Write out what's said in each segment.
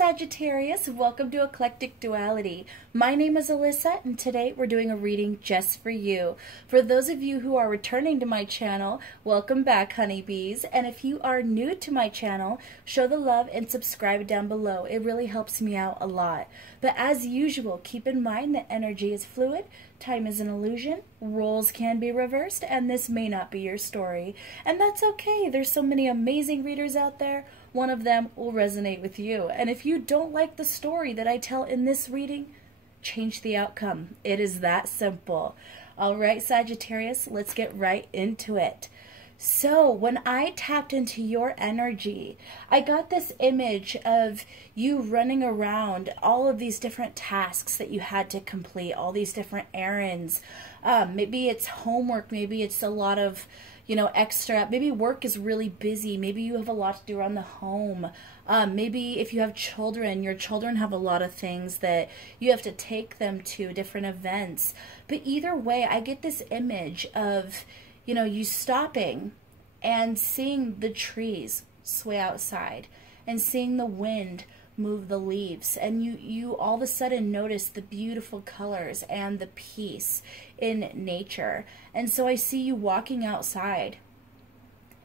Sagittarius, welcome to Eclectic Duality. My name is Alyssa and today we're doing a reading just for you. For those of you who are returning to my channel, welcome back honeybees. And if you are new to my channel, show the love and subscribe down below. It really helps me out a lot. But as usual, keep in mind that energy is fluid, time is an illusion, roles can be reversed, and this may not be your story. And that's okay, there's so many amazing readers out there. One of them will resonate with you. And if you don't like the story that I tell in this reading, change the outcome. It is that simple. All right, Sagittarius, let's get right into it. So when I tapped into your energy, I got this image of you running around all of these different tasks that you had to complete, all these different errands. Maybe it's homework, maybe it's a lot of, extra, maybe work is really busy, maybe you have a lot to do around the home. Maybe if you have children, your children have a lot of things that you have to take them to, different events. But either way, I get this image of you stopping and seeing the trees sway outside and seeing the wind move the leaves, and you all of a sudden notice the beautiful colors and the peace in nature. And so I see you walking outside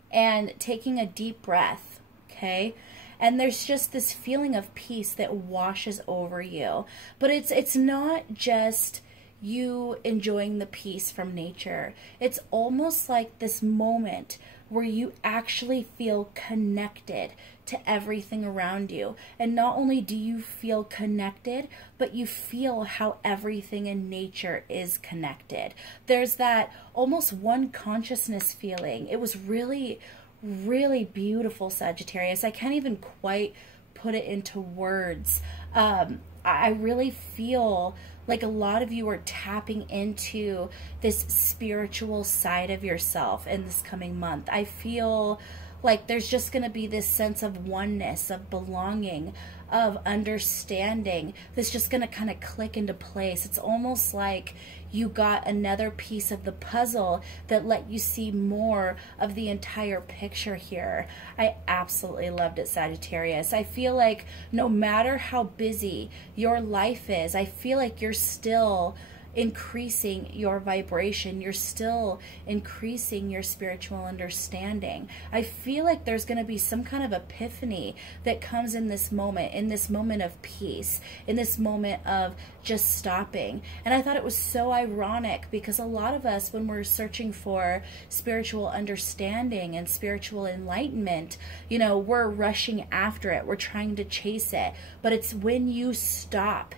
and taking a deep breath, okay? And there's just this feeling of peace that washes over you. But it's not just you enjoying the peace from nature. It's almost like this moment where you actually feel connected to everything around you. And not only do you feel connected, but you feel how everything in nature is connected. There's that almost one consciousness feeling. It was really, really beautiful, Sagittarius. I can't even quite put it into words. I really feel like a lot of you are tapping into this spiritual side of yourself in this coming month. I feel like there's just going to be this sense of oneness, of belonging, of understanding that's just going to kind of click into place. It's almost like you got another piece of the puzzle that let you see more of the entire picture here. I absolutely loved it, Sagittarius. I feel like no matter how busy your life is, I feel like you're still increasing your vibration. You're still increasing your spiritual understanding. I feel like there's going to be some kind of epiphany that comes in this moment of peace, in this moment of just stopping. And I thought it was so ironic because a lot of us, when we're searching for spiritual understanding and spiritual enlightenment, we're rushing after it. We're trying to chase it. But it's when you stop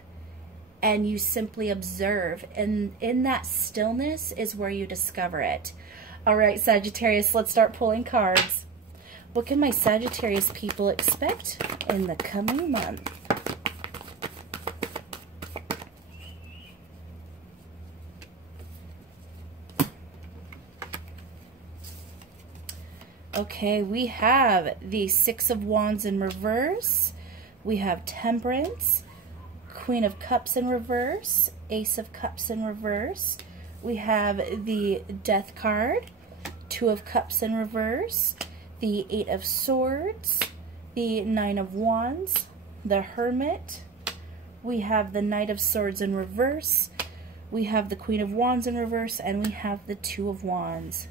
and you simply observe, and in that stillness is where you discover it. All right, Sagittarius, let's start pulling cards. What can my Sagittarius people expect in the coming month? Okay, we have the Six of Wands in reverse. We have Temperance, Queen of Cups in reverse, Ace of Cups in reverse. We have the Death card, Two of Cups in reverse, the Eight of Swords, the Nine of Wands, the Hermit. We have the Knight of Swords in reverse. We have the Queen of Wands in reverse, and we have the Two of Wands.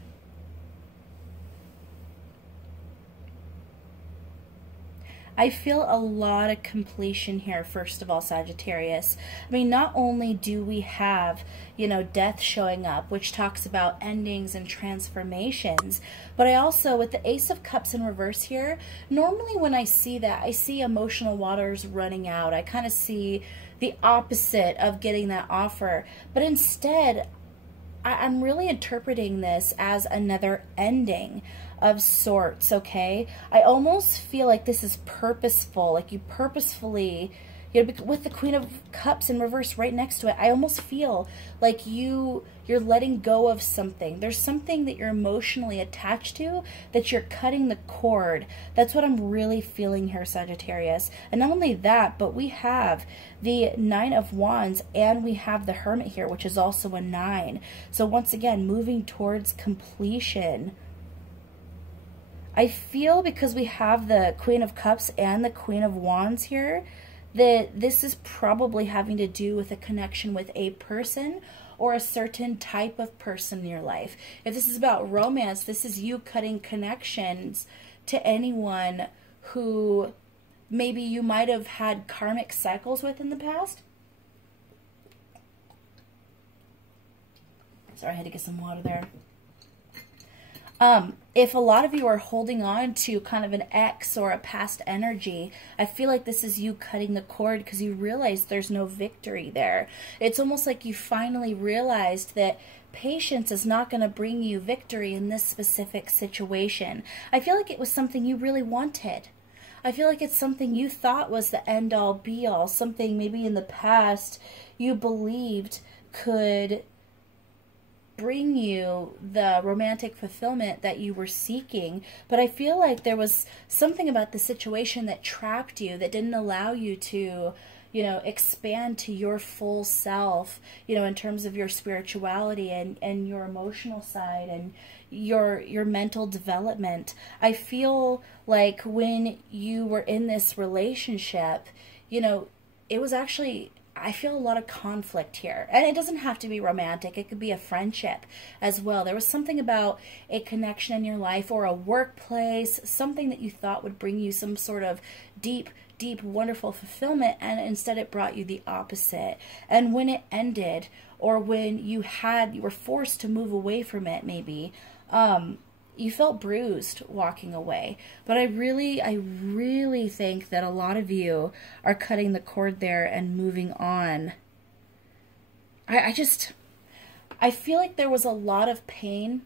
I feel a lot of completion here, first of all, Sagittarius. I mean, not only do we have, death showing up, which talks about endings and transformations, but I also, with the Ace of Cups in reverse here, normally when I see that, I see emotional waters running out. I kind of see the opposite of getting that offer. But instead, I'm really interpreting this as another ending of sorts, okay? I almost feel like this is purposeful, like you purposefully, with the Queen of Cups in reverse right next to it, I almost feel like you're letting go of something. There's something that you're emotionally attached to that you're cutting the cord. That's what I'm really feeling here, Sagittarius. And not only that, but we have the Nine of Wands and we have the Hermit here, which is also a 9. So once again, moving towards completion. I feel because we have the Queen of Cups and the Queen of Wands here, that this is probably having to do with a connection with a person or a certain type of person in your life. If this is about romance, this is you cutting connections to anyone who maybe you might have had karmic cycles with in the past. Sorry, I had to get some water there. If a lot of you are holding on to kind of an ex or a past energy, I feel like this is you cutting the cord because you realize there's no victory there. It's almost like you finally realized that patience is not going to bring you victory in this specific situation. I feel like it was something you really wanted. I feel like it's something you thought was the end-all be-all, something maybe in the past you believed could bring you the romantic fulfillment that you were seeking. But I feel like there was something about the situation that trapped you, that didn't allow you to, you know, expand to your full self, you know, in terms of your spirituality and your emotional side and your mental development. I feel like when you were in this relationship, you know, it was actually, I feel a lot of conflict here. And it doesn't have to be romantic. It could be a friendship as well. There was something about a connection in your life or a workplace, something that you thought would bring you some sort of deep, wonderful fulfillment, and instead it brought you the opposite. And when it ended, or when you were forced to move away from it, maybe, you felt bruised walking away. But I really think that a lot of you are cutting the cord there and moving on. I feel like there was a lot of pain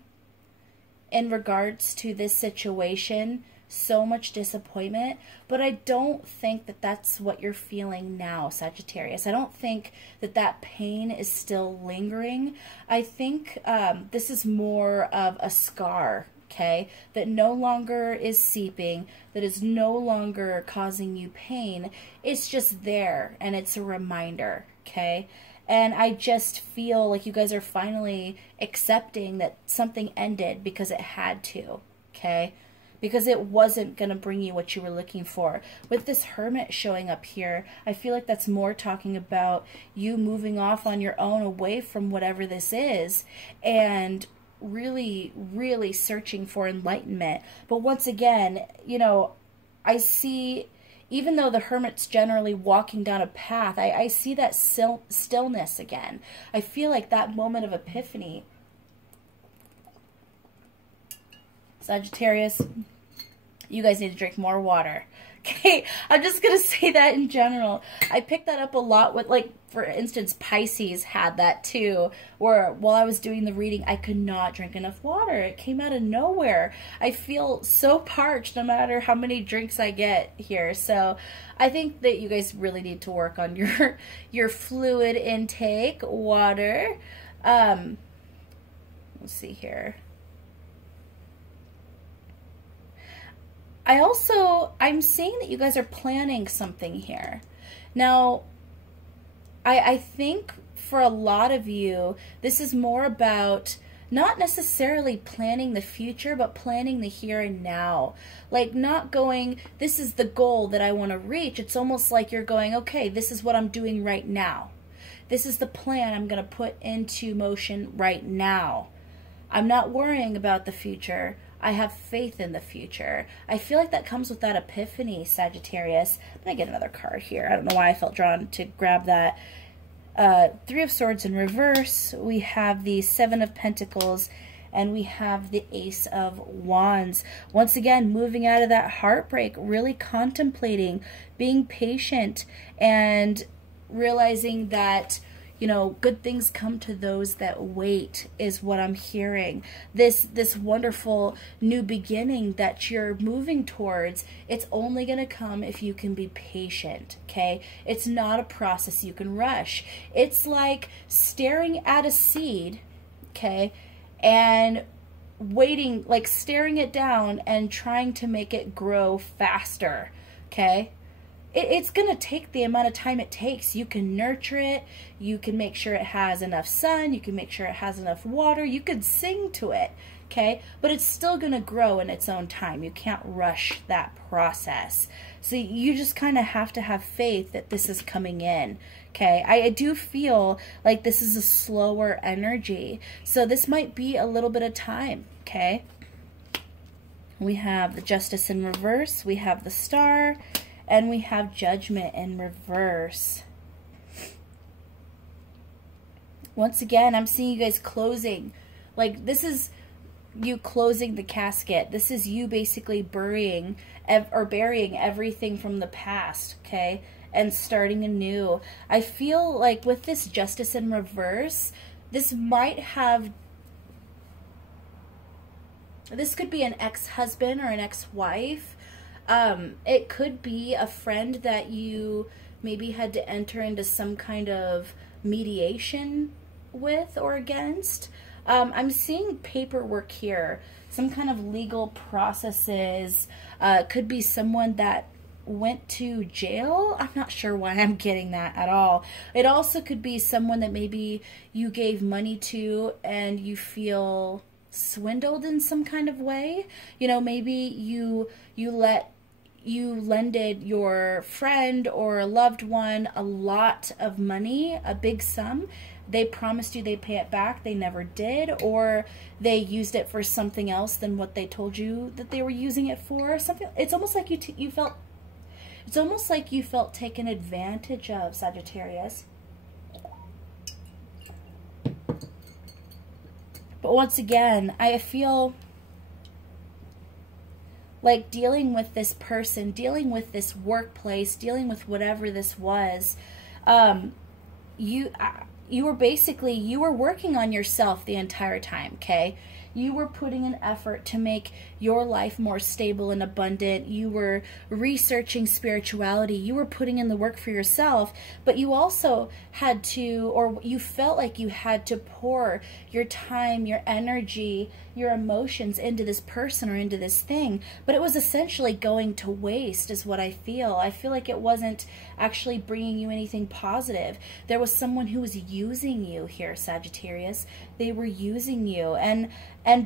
in regards to this situation, so much disappointment, but I don't think that that's what you're feeling now, Sagittarius. I don't think that that pain is still lingering. I think this is more of a scar, okay, that no longer is seeping, that is no longer causing you pain. It's just there, and it's a reminder, okay? And I just feel like you guys are finally accepting that something ended because it had to, okay? Because it wasn't going to bring you what you were looking for. With this Hermit showing up here, I feel like that's more talking about you moving off on your own away from whatever this is and really searching for enlightenment. But once again, you know, I see, even though the Hermit's generally walking down a path, I see that stillness again. I feel like that moment of epiphany. Sagittarius, you guys need to drink more water. Okay, I'm just going to say that in general. I picked that up a lot with, like, for instance, Pisces had that too, where while I was doing the reading, I could not drink enough water. It came out of nowhere. I feel so parched no matter how many drinks I get here. So I think that you guys really need to work on your fluid intake, water. Let's see here. I'm seeing that you guys are planning something here. Now, I think for a lot of you, this is more about not necessarily planning the future, but planning the here and now. Like, not going, this is the goal that I want to reach. It's almost like you're going, okay, this is what I'm doing right now. This is the plan I'm going to put into motion right now. I'm not worrying about the future. I have faith in the future. I feel like that comes with that epiphany, Sagittarius. I'm going to get another card here. I don't know why I felt drawn to grab that. Three of Swords in reverse. We have the Seven of Pentacles. And we have the Ace of Wands. Once again, moving out of that heartbreak, really contemplating, being patient, and realizing that, you know, good things come to those that wait is what I'm hearing. This wonderful new beginning that you're moving towards, it's only going to come if you can be patient, okay? It's not a process you can rush. It's like staring at a seed, okay, and waiting, like staring it down and trying to make it grow faster, okay? it's going to take the amount of time it takes. You can nurture it. You can make sure it has enough sun. You can make sure it has enough water. You could sing to it, okay? But it's still going to grow in its own time. You can't rush that process. So you just kind of have to have faith that this is coming in, okay? I do feel like this is a slower energy. So this might be a little bit of time, okay? We have the Justice in reverse. We have the Star. And we have Judgment in reverse. Once again, I'm seeing you guys closing. Like, this is you closing the casket. This is you basically burying everything from the past, okay? And starting anew. I feel like with this Justice in reverse, this might have... This could be an ex-husband or an ex-wife. It could be a friend that you maybe had to enter into some kind of mediation with or against. I'm seeing paperwork here, some kind of legal processes. Could be someone that went to jail. I'm not sure why I'm getting that at all. It also could be someone that maybe you gave money to and you feel swindled in some kind of way. You know, maybe you lended your friend or a loved one a lot of money, a big sum. They promised you they'd pay it back. They never did, or they used it for something else than what they told you that they were using it for. Something. It's almost like you felt. It's almost like you felt taken advantage of, Sagittarius. But once again, I feel like dealing with this person, dealing with this workplace, dealing with whatever this was, you were working on yourself the entire time, okay? You were putting an effort to make your life more stable and abundant. You were researching spirituality. You were putting in the work for yourself, but you also had to, or you felt like you had to pour your time, your energy, your emotions into this person or into this thing, but it was essentially going to waste is what I feel. I feel like it wasn't actually bringing you anything positive. There was someone who was using you here, Sagittarius. They were using you, and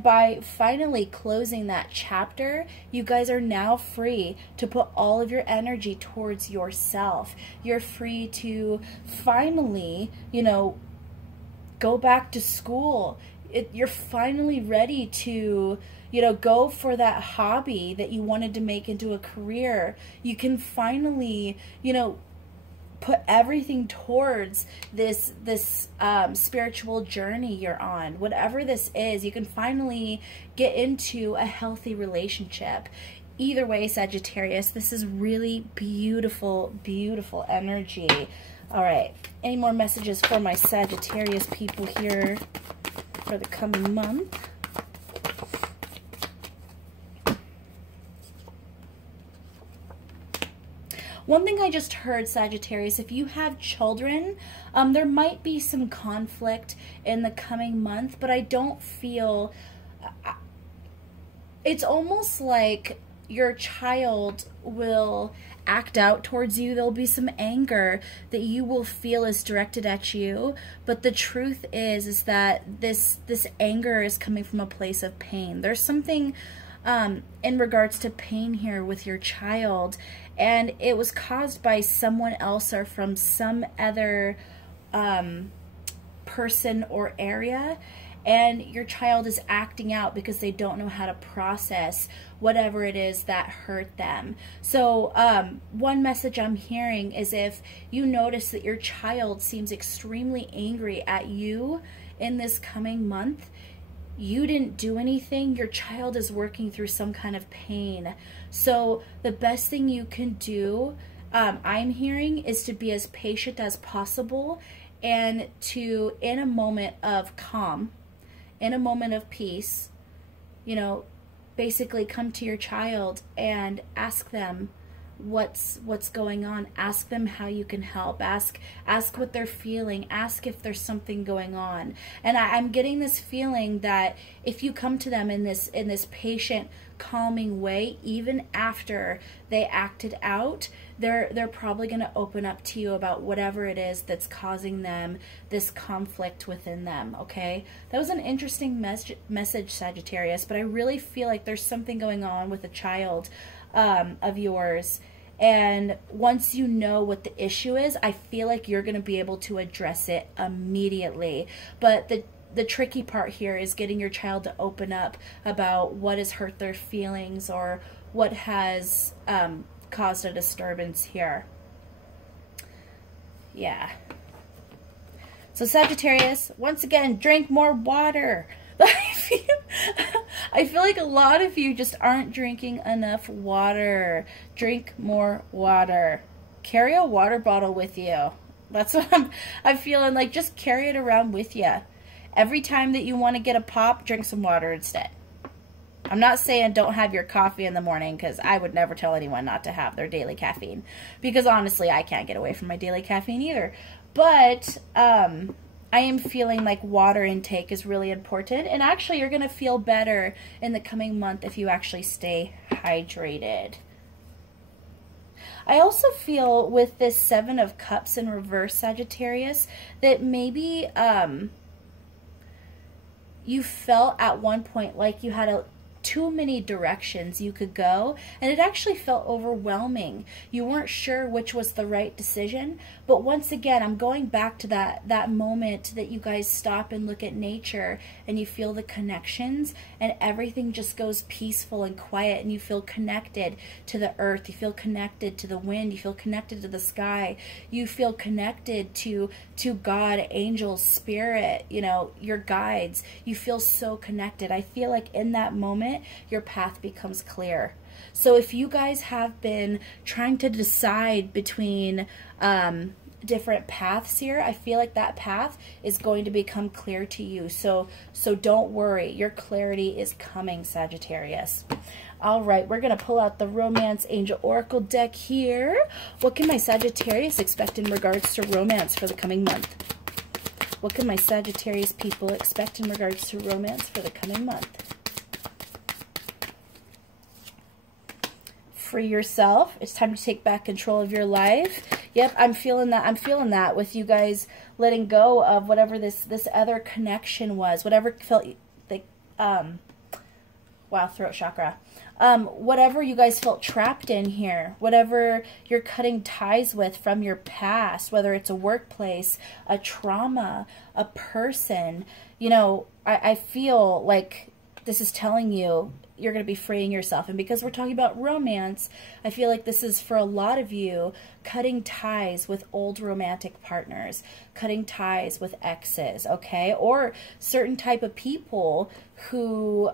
by finally closing that chapter, you guys are now free to put all of your energy towards yourself. You're free to finally, you know, go back to school. You're finally ready to, you know, go for that hobby that you wanted to make into a career. You can finally, you know, put everything towards this spiritual journey you're on. Whatever this is, you can finally get into a healthy relationship. Either way, Sagittarius, this is really beautiful, beautiful energy. All right, any more messages for my Sagittarius people here for the coming month? One thing I just heard, Sagittarius, if you have children, there might be some conflict in the coming month, but I don't feel... It's almost like your child will act out towards you. There'll be some anger that you will feel is directed at you, but the truth is that this anger is coming from a place of pain. There's something in regards to pain here with your child, and it was caused by someone else or from some other person or area, and your child is acting out because they don't know how to process whatever it is that hurt them. So one message I'm hearing is if you notice that your child seems extremely angry at you in this coming month, you didn't do anything. Your child is working through some kind of pain. So the best thing you can do, I'm hearing, is to be as patient as possible and to, in a moment of calm, in a moment of peace, you know, basically come to your child and ask them what's going on. Ask them how you can help. Ask what they're feeling. Ask if there's something going on. And I'm getting this feeling that if you come to them in this patient, calming way, even after they acted out, they're probably going to open up to you about whatever it is that's causing them this conflict within them. Okay, that was an interesting message, Sagittarius, but I really feel like there's something going on with a child of yours. And once you know what the issue is, I feel like you're going to be able to address it immediately. But the tricky part here is getting your child to open up about what has hurt their feelings or what has caused a disturbance here. Yeah. So Sagittarius, once again, drink more water. I feel like a lot of you just aren't drinking enough water. Drink more water. Carry a water bottle with you. That's what I'm feeling like. Just carry it around with you. Every time that you want to get a pop, drink some water instead. I'm not saying don't have your coffee in the morning, because I would never tell anyone not to have their daily caffeine. Because honestly, I can't get away from my daily caffeine either. But I am feeling like water intake is really important. And actually, you're going to feel better in the coming month if you actually stay hydrated. I also feel with this Seven of Cups in reverse, Sagittarius, that maybe you felt at one point like you had too many directions you could go, and it actually felt overwhelming. You weren't sure which was the right decision. But once again, I'm going back to that moment that you guys stop and look at nature and you feel the connections, and everything just goes peaceful and quiet, and you feel connected to the earth, you feel connected to the wind, you feel connected to the sky, you feel connected to God, angels, spirit, you know, your guides. You feel so connected. I feel like in that moment your path becomes clear. So if you guys have been trying to decide between different paths here, I feel like that path is going to become clear to you. So don't worry, your clarity is coming, Sagittarius. All right, we're going to pull out the Romance Angel Oracle deck here. What can my Sagittarius expect in regards to romance for the coming month? What can my Sagittarius people expect in regards to romance for the coming month? Free yourself. It's time to take back control of your life. Yep, I'm feeling that. I'm feeling that with you guys letting go of whatever this other connection was. Whatever felt like, wow, throat chakra. Whatever you guys felt trapped in here, whatever you're cutting ties with from your past, whether it's a workplace, a trauma, a person, you know, I feel like this is telling you you're going to be freeing yourself. And because we're talking about romance, I feel like this is for a lot of you cutting ties with old romantic partners, cutting ties with exes, okay? Or certain type of people who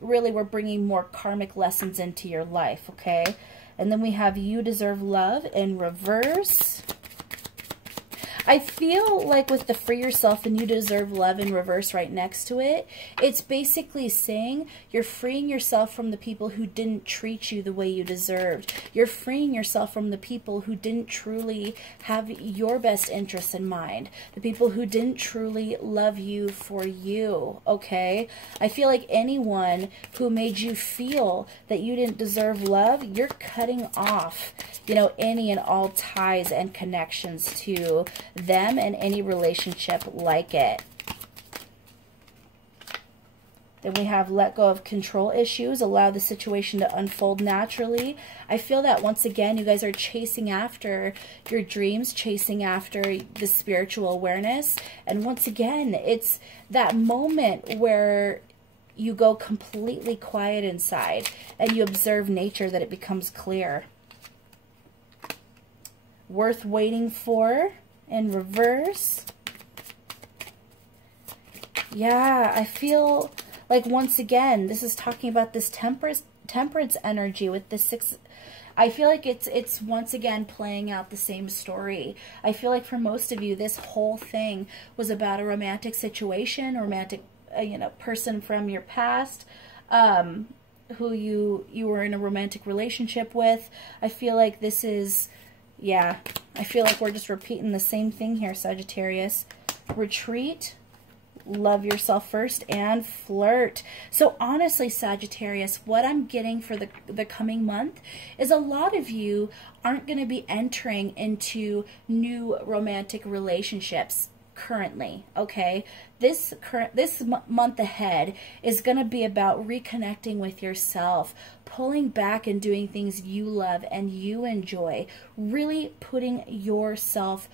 really were bringing more karmic lessons into your life, okay? And then we have You Deserve Love in reverse. I feel like with the Free Yourself and You Deserve Love in reverse right next to it, it's basically saying you're freeing yourself from the people who didn't treat you the way you deserved. You're freeing yourself from the people who didn't truly have your best interests in mind. The people who didn't truly love you for you, okay? I feel like anyone who made you feel that you didn't deserve love, you're cutting off, you know, any and all ties and connections to them and any relationship like it. Then we have let go of control issues, allow the situation to unfold naturally. I feel that once again, you guys are chasing after your dreams, chasing after the spiritual awareness. And once again, it's that moment where you go completely quiet inside and you observe nature, that it becomes clear. Worth waiting for in reverse. Yeah, I feel like once again, this is talking about this temperance energy with the six. I feel like it's once again playing out the same story. I feel like for most of you, this whole thing was about a romantic situation, romantic, you know, person from your past, who you were in a romantic relationship with. I feel like this is, yeah, I feel like we're just repeating the same thing here, Sagittarius. Retreat, love yourself first, and flirt. So honestly, Sagittarius, what I'm getting for the coming month is a lot of you aren't going to be entering into new romantic relationships currently, okay? This month ahead is going to be about reconnecting with yourself, pulling back and doing things you love and you enjoy, really putting yourself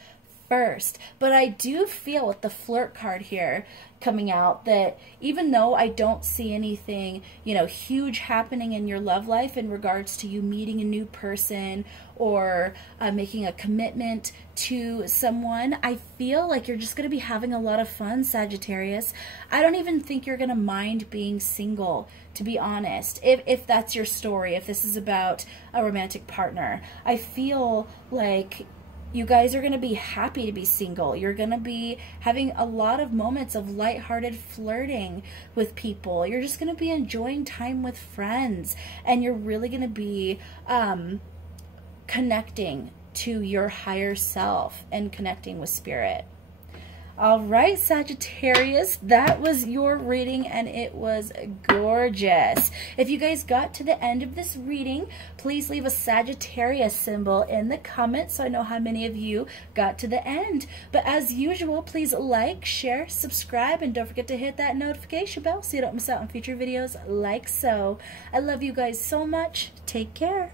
first. But I do feel with the flirt card here coming out that even though I don't see anything, you know, huge happening in your love life in regards to you meeting a new person or making a commitment to someone, I feel like you're just going to be having a lot of fun, Sagittarius. I don't even think you're going to mind being single, to be honest, if that's your story, if this is about a romantic partner. I feel like you guys are going to be happy to be single. You're going to be having a lot of moments of lighthearted flirting with people. You're just going to be enjoying time with friends. And you're really going to be connecting to your higher self and connecting with spirit. All right, Sagittarius, that was your reading, and it was gorgeous. If you guys got to the end of this reading, please leave a Sagittarius symbol in the comments so I know how many of you got to the end. But as usual, please like, share, subscribe, and don't forget to hit that notification bell so you don't miss out on future videos like so. I love you guys so much. Take care.